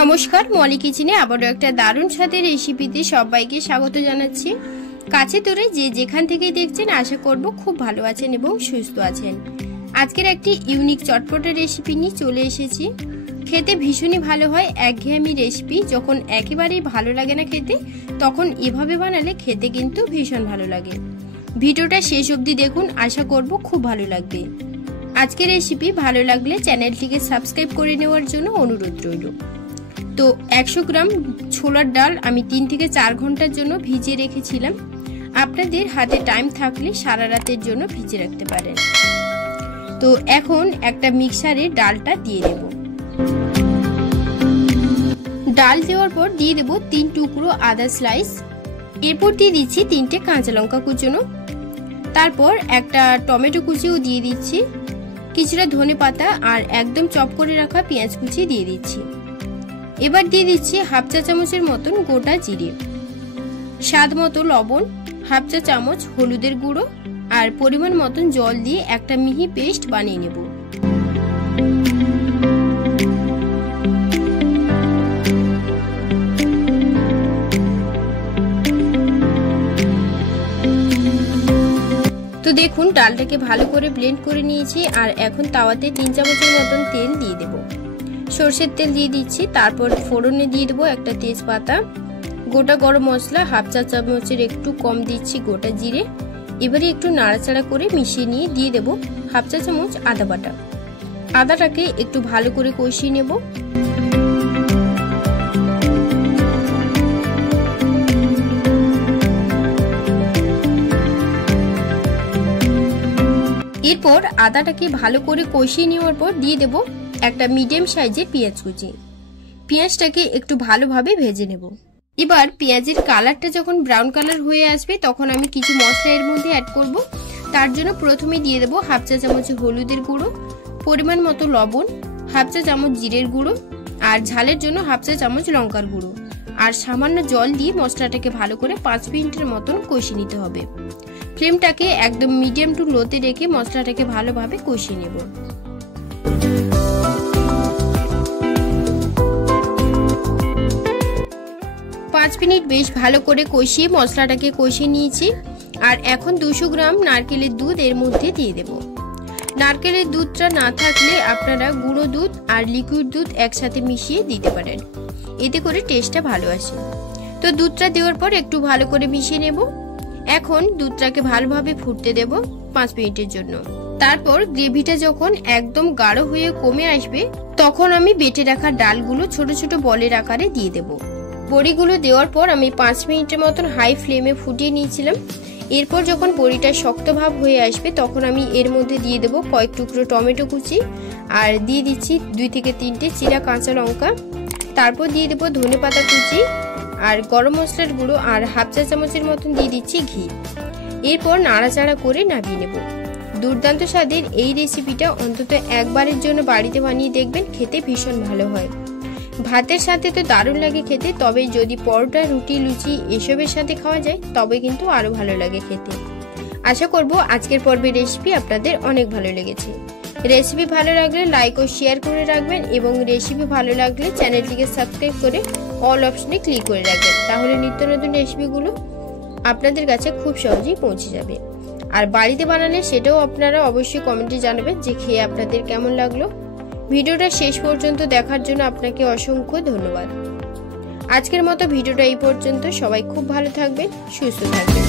নমস্কার, মলি কিচেনে আবারও একটা দারুণ স্বাদের রেসিপিতে সবাইকে স্বাগত জানাচ্ছি। কাছে দূরে যে যেখান থেকে দেখছেন আশা করব খুব ভালো আছেন এবং সুস্থ আছেন। আজকের একটি ইউনিক চটপটা রেসিপি নিয়ে চলে এসেছি। খেতে ভীষণই ভালো হয়। একঘেয়েমি রেসিপি যখন একেবারেই ভালো লাগে না খেতে, তখন এভাবে বানালে খেতে কিন্তু ভীষণ ভালো লাগে। ভিডিওটা শেষ অবধি দেখুন, আশা করব খুব ভালো লাগবে। আজকের রেসিপি ভালো লাগলে চ্যানেলটিকে সাবস্ক্রাইব করে নেওয়ার জন্য অনুরোধ রইল। তো 100 গ্রাম ছোলার ডাল আমি 3 থেকে 4 ঘন্টার জন্য ভিজিয়ে রেখেছিলাম। আপনাদের হাতে টাইম থাকলে সারা রাতের জন্য ভিজিয়ে রাখতে পারেন। তো এখন একটা মিক্সারে ডালটা দিয়ে দেব। ডাল দেওয়ার পর দিয়ে দেব 3 টুকরো আদা স্লাইস। এরপর দিয়ে দিচ্ছি 3টে কাঁচা লঙ্কা কুচনো। তারপর একটা টমেটো কুচিও দিয়ে দিচ্ছি, কিছুটা ধনেপাতা আর একদম চপ করে রাখা পেঁয়াজ কুচি দিয়ে দিচ্ছি। এবার দিয়ে দিচ্ছি হাফ চা চামচের মতন গোটা জিরে, স্বাদ মতো লবণ, হাফ চা চামচ হলুদের গুঁড়ো আর পরিমাণ মতন জল দিয়ে একটা মিহি পেস্ট বানিয়ে নেব। তো দেখুন ডালটাকে ভালো করে ব্লেন্ড করে নিয়েছি। আর এখন তাওয়াতে 3 চামচের মতন তেল দিয়ে দেব। সরষের তেল দিয়ে দিচ্ছি। তারপর ফোড়নে দিয়ে দেবো একটা তেজপাতা, গোটা গরম মশলা হাফ চা চামচের একটু কম দিচ্ছি গোটা জিরে। এবারে একটু নাড়াচাড়া করে মিশিয়ে নিয়ে দিয়ে দেবো হাফ চা চামচ আদা বাটা। আদাটাকে একটু ভালো করে কষিয়ে নেব। এরপর আদাটাকে ভালো করে কষিয়ে নেওয়ার পর দিয়ে দেব একটা মিডিয়াম সাইজের পেঁয়াজ কুচি। পেঁয়াজটাকে একটু ভালোভাবে ভেজে নেব। এবার পেঁয়াজের কালারটা যখন ব্রাউন কালার হয়ে আসবে, তখন আমি কিছু মশলা এর মধ্যে অ্যাড করব। তার জন্য প্রথমে দিয়ে দেব হাফ চা চামচ হলুদের গুঁড়ো, পরিমাণ মতো লবণ, হাফ চা চামচ জিরের গুঁড়ো আর ঝালের জন্য হাফ চা চামচ লঙ্কার গুঁড়ো আর সামান্য জল দিয়ে মশলাটাকে ভালো করে 5 মিনিটের মতন কষিয়ে নিতে হবে। ফ্লেমটাকে একদম মিডিয়াম টু লোতে রেখে মশলাটাকে ভালোভাবে কষিয়ে নেব। পাঁচ মিনিট বেশ ভালো করে কষিয়ে মশলাটাকে কষিয়ে নিয়েছি। আর এখন 200 গ্রাম নারকেলের দুধ এর মধ্যে দিয়ে দেব। নারকেলের দুধটা না থাকলে আপনারা গুঁড়ো দুধ আর লিকুইড দুধ একসাথে মিশিয়ে দিতে পারেন, এতে করে টেস্টটা ভালো আসে। তো দুধটা দেওয়ার পর একটু ভালো করে মিশিয়ে নেব। এখন দুধটাকে ভালোভাবে ফুটতে দেব 5 মিনিটের জন্য। তারপর গ্রেভিটা যখন একদম গাঢ় হয়ে কমে আসবে, তখন আমি বেটে রাখা ডালগুলো ছোট ছোট বলের আকারে দিয়ে দেব। বড়িগুলো দেওয়ার পর আমি 5 মিনিটের মতন হাই ফ্লেমে ফুটিয়ে নিয়েছিলাম। এরপর যখন বড়িটা শক্ত ভাব হয়ে আসবে, তখন আমি এর মধ্যে দিয়ে দেব কয়েক টুকরো টমেটো কুচি আর দিয়ে দিচ্ছি 2 থেকে 3টে চিরা কাঁচা লঙ্কা। তারপর দিয়ে দেব ধনেপাতা কুচি আর গরম মশলার গুঁড়ো আর হাফ চা চামচের মতন দিয়ে দিচ্ছি ঘি। এরপর নাড়াচাড়া করে নামিয়ে নেব। দুর্দান্ত স্বাদের এই রেসিপিটা অন্তত একবারের জন্য বাড়িতে বানিয়ে দেখবেন, খেতে ভীষণ ভালো হয়। ভাতের সাথে তো দারুণ লাগে খেতে, তবে যদি পরোটা, রুটি, লুচি এসবের সাথে খাওয়া যায় তবে কিন্তু আরো ভালো লাগে খেতে। আশা করব আজকের পর্বের রেসিপি আপনাদের অনেক ভালো লেগেছে। রেসিপি ভালো লাগলে লাইক ও শেয়ার করে রাখবেন এবং রেসিপি ভালো লাগলে চ্যানেলটিকে সাবস্ক্রাইব করে অল অপশনে ক্লিক করে রাখবেন, তাহলে নিত্য নতুন রেসিপিগুলো আপনাদের কাছে খুব সহজেই পৌঁছে যাবে। আর বাড়িতে বানালে সেটাও আপনারা অবশ্যই কমেন্টে জানাবেন যে খেয়ে আপনাদের কেমন লাগলো। ভিডিওটা শেষ পর্যন্ত দেখার জন্য আপনাকে অসংখ্য ধন্যবাদ। আজকের মতো ভিডিওটা এই পর্যন্ত। সবাই খুব ভালো থাকবেন, সুস্থ থাকবেন।